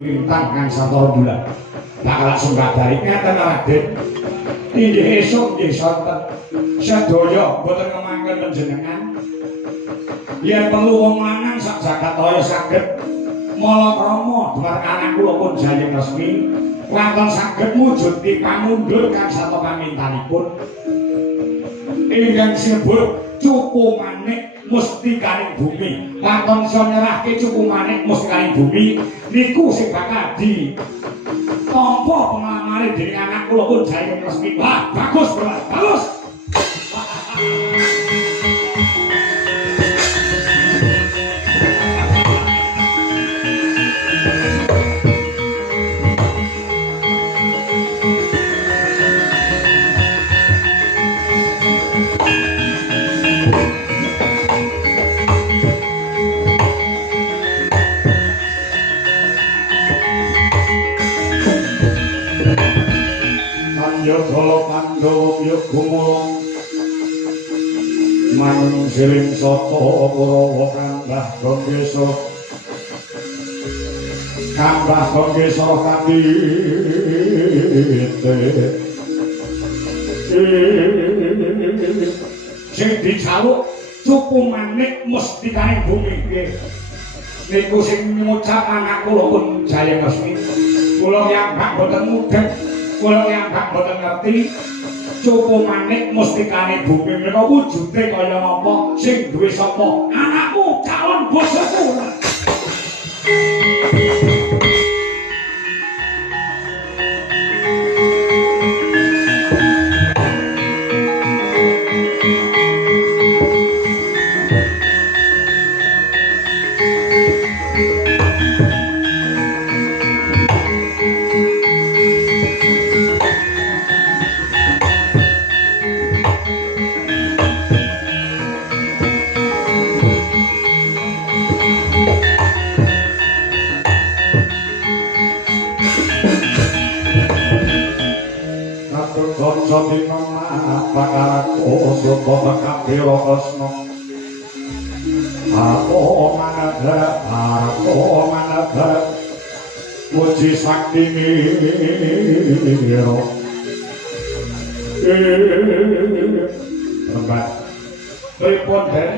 Lintang kang santara bulan bakal sembadari ngeten Raden inggih esuk nggih sonten sedaya boten ngemangken panjenengan yen perlu wong lanang sak jagat raya saged malakrama dhumateng anak kula pun Jayeng Resmi wonten saged mujuti pamundur kang sarta pamintanipun ingkang sinebut Cupu Manik Mustikaning Bumi wonten isa nyerahke Cupu Manik Mustikaning Bumi niku sing bakal di tampa pengalamane dening anak kula pun Jayeng Resmi. Wah, bagus, Bro. Bagus. Kala Pandhawa yuk gumulung manung siling sata Kurawa Kambah Gangesa Kambah Gangesa kadite sing dicaluk Cupu Manik Mustikaning Bumi niku sing ngucap anak kula pun Jayeng Resmi kula yang boten mudeng kula yang boten ngerti Cupu Manik Mustikaning Bumi menika wujude kaya napa sing duwe sapa anakmu calon bojoku. Sadina pakaraku supa kapira kresna Ako manadha puji saktine rembat pripun den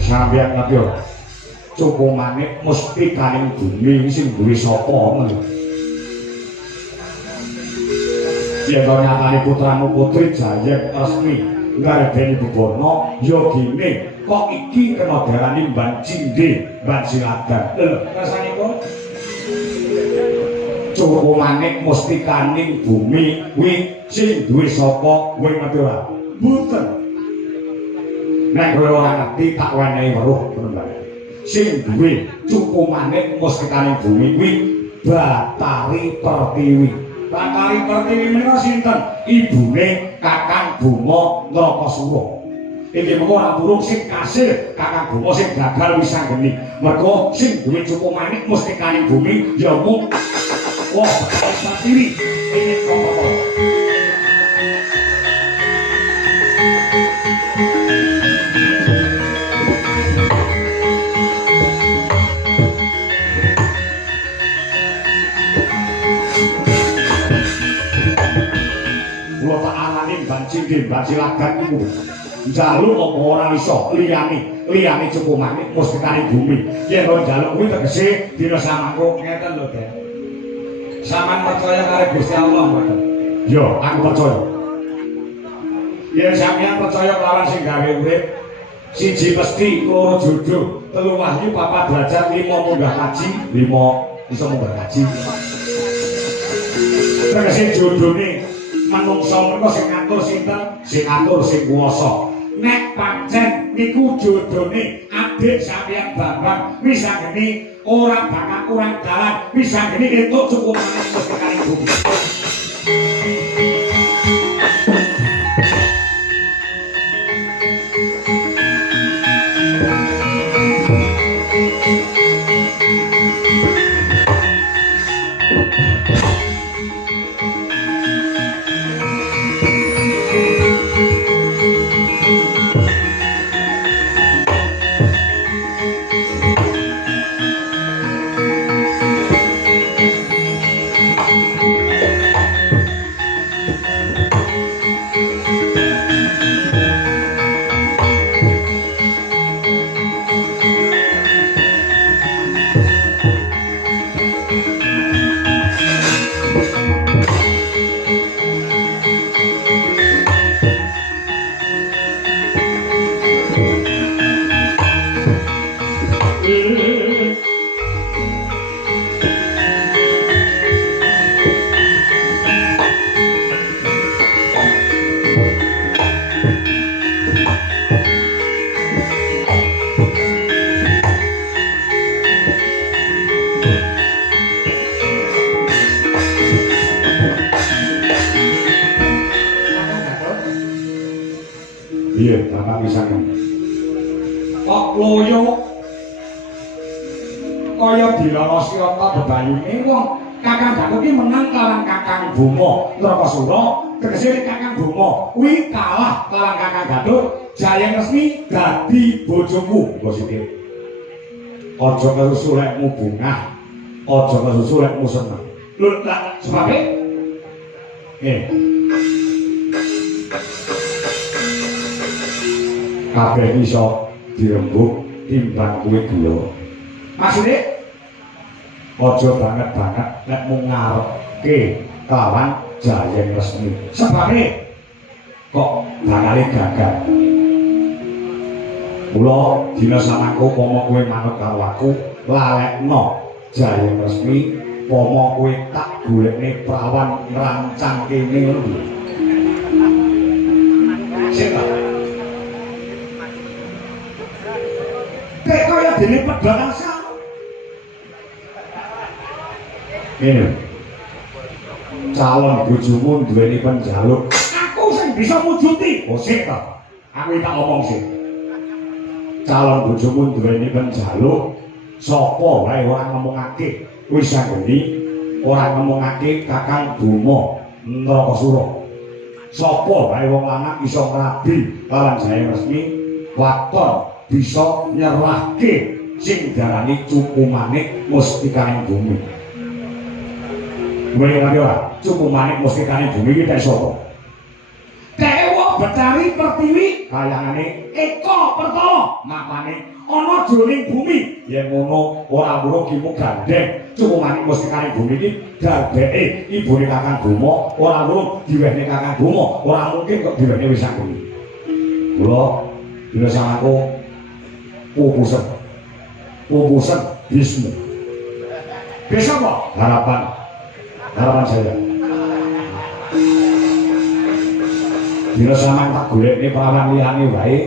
sampeyan ngerti Cupu Manik Mustikaning Bumi sing duwe sapa ngono yen nyatane putramu putri Jayeng Resmi ngardeni bubana ya gene kok iki kena darani Mban Cindhe Mban Siladan lho rasane kok Cupu Manik Mustikaning Bumi kuwi sing duwe sapa kowe ngerti ora mboten nek kowe ora ngerti tak wenehi weruh penemban sing duwe Cupu Manik Mustikaning Bumi kuwi Batari Pertiwi. Batari Pertiwi menika sinten? Ibune Kakang Buma Nrakasura. Iki mengko ora burung sing kasil Kakang Buma sing gagal wisanggeni. Mergo sing duwe Cupu Manik Mustikaning Bumi ya mung Batari Pertiwi. Ini kok Mban Cindhe Mban Silagan iku njaluk apa ora iso liyane Cupu Manik Mustikaning Bumi yen ora njaluk kuwi tegese dina samangko ngeten lho Den sampean percaya karo Gusti Allah mboten yo aku percaya yen sampeyan percaya kelawan sing gawe urip siji mesti loro jodoh telu wahyu papat derajat 5 munggah kaji 5 iso munggah kaji tegese jodhone manungsa menika sing ngatur sinten sing ngatur sing kuwasa nek pancen niku jodhone adik sampeyan Bambang misanggeni ora bakal kurang dalan misanggeni entuk Cupu Manik Mustikaning Bumi loyo kaya dilonosi apa bebayune wong Kakang Gatot iki menang kalawan Kakang Bima Nrakasura tegese Kakang Bima kuwi kalah kalawan Kakang Gatot Jayeng Resmi dadi bojomu positif aja kesusulekmu bungah aja kesusulekmu seneng lho tak sebabe kabeh iso dirembuk timbang kuwi gula maksudnya ojo banget nek mung ngarepke kelawan Jayeng Resmi sebabnya kok bakal gagal mula dina samangko pomo kowe manut karo aku lalekno Jayeng Resmi pomo kowe tak golekne prawan ngrancang kene ngono sik kayak kaya dene pedang sama ini calon bojomu duweni penjaluk aku sing bisa mujuti oh sik ta aku tak ngomong sik calon bojomu duweni penjaluk sapa wae ora ngomongake wis anggeni ora ngomongake Kakang Bima Nrakasura sapa wae wong lanang iso ngrabi kalawan Jayeng Resmi waton bisa nyerahke sing darani Cupu Manik Mustikaning Bumi. Mulai lagi ora, Cupu Manik Mustikaning Bumi iki tek sapa? Dewa Betari Pertiwi kayangane Eka Pertala mapane ana jroning bumi. Yen ngono ora mung kimu gandeng Cupu Manik Mustikaning Bumi iki darbeke ibune Kakang Bima, ora mung diwehne Kakang Bima, ora mungkin kok diwehne wis bumi. Kula dina samangko pupusan Bismu bisa apa? harapan saya dina samang tak golek ini perawan liyane wae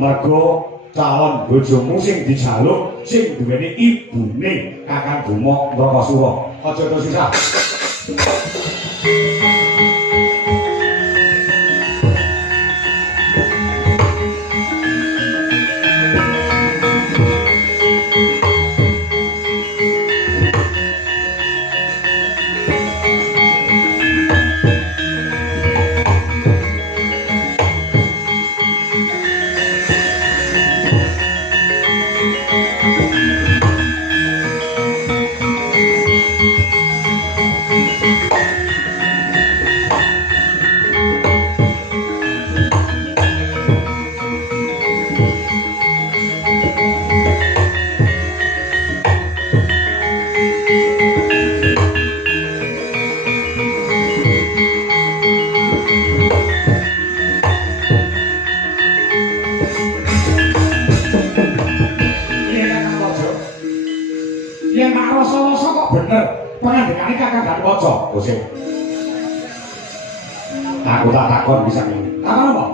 mergo calon bojomu sing dijaluk sing duweni ibune Kakang Bima Nrakasura aja terus susah aku tak takon bisa ini takon apa?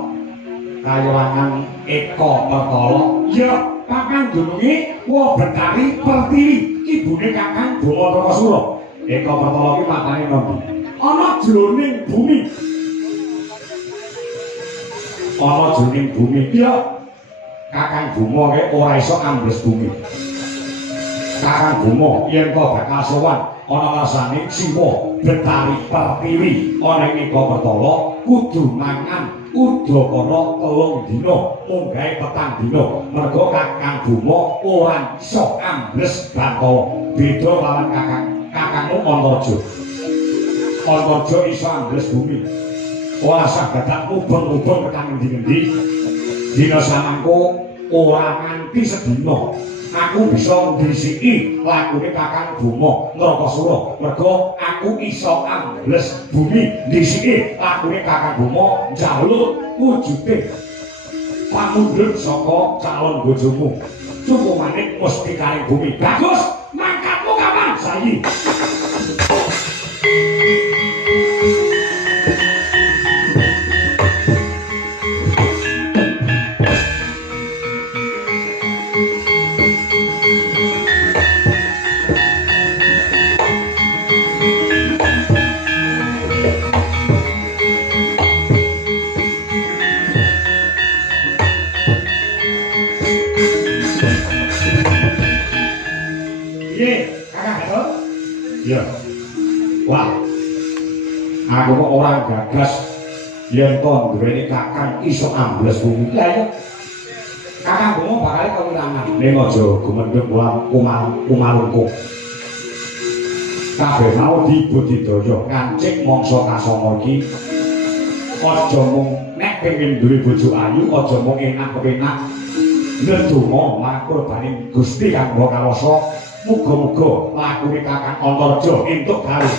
Kayangan Eka Pertala ya Kakang dununge Wa Betari Pertiwi ibune Kakang Bima Nrakasura Eka Pertala iki matane nondi ana jroning bumi ya Kakang Bima ki ora iso ambles bumi Kakang Bima yen to bakal sowan ana rasane Siwa Betari Pertiwi ana ing Eka Pertala kudu mangan udakara 3 dina munggahe 4 dina mergo Kakang Bima ora iso ambles Bathara beda lawan kakangmu Antarja Antarja iso ambles bumi ora saged mubeng-mubeng tekan endi-endi dina samangko ora nganti sedina aku bisa ndrisiki lakune Kakang Bima Nrakasura mergo aku iso ambles bumi ndrisiki lakune Kakang Bima njaluk wujude pamundhut saka calon bojomu Cupu Manik Mustikaning Bumi bagus mangkatmu kapan saiki Ya. Wah. Aku kok ora gagas yen to duweni kakang iso ambles bumi. Lah ya. Kakang bomo bakal kewirangan. Ning aja gumendhek kumalungkung. Kabeh mau dibudidaya ngancik mangsa kasana iki. Aja mung nek pengin duwe bojo ayu, aja mung enak-enak. Ndedonga makurbaning Gusti Kang Maha Kawasa, muga-muga lakune Kakang Antarja entuk gawe.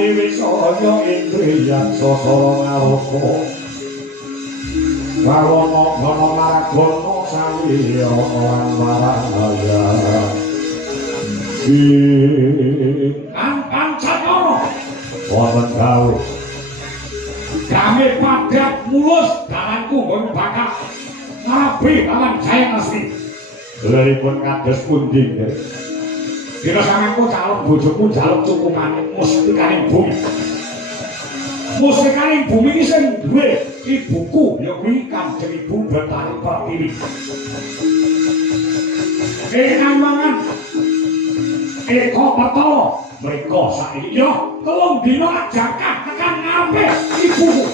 Wisaya indriyan sasara ngarupa wawana gana maragana sawiya lan marahaya Kang Cakara wonten gawe kami padat mulus dalanku nggon bakal ngabi alam jaya asli lelipun kados pundi dina samengko calon bojoku jaluk cukupane musikaning bumi. Musikaning bumi iki sing duwe ibuku ya kuwi Kanjeng Ibu Betari Pertiwi. Mangan Eko Petala mriko saiki ya 3 dina jangkah tekan ngampe ibuku.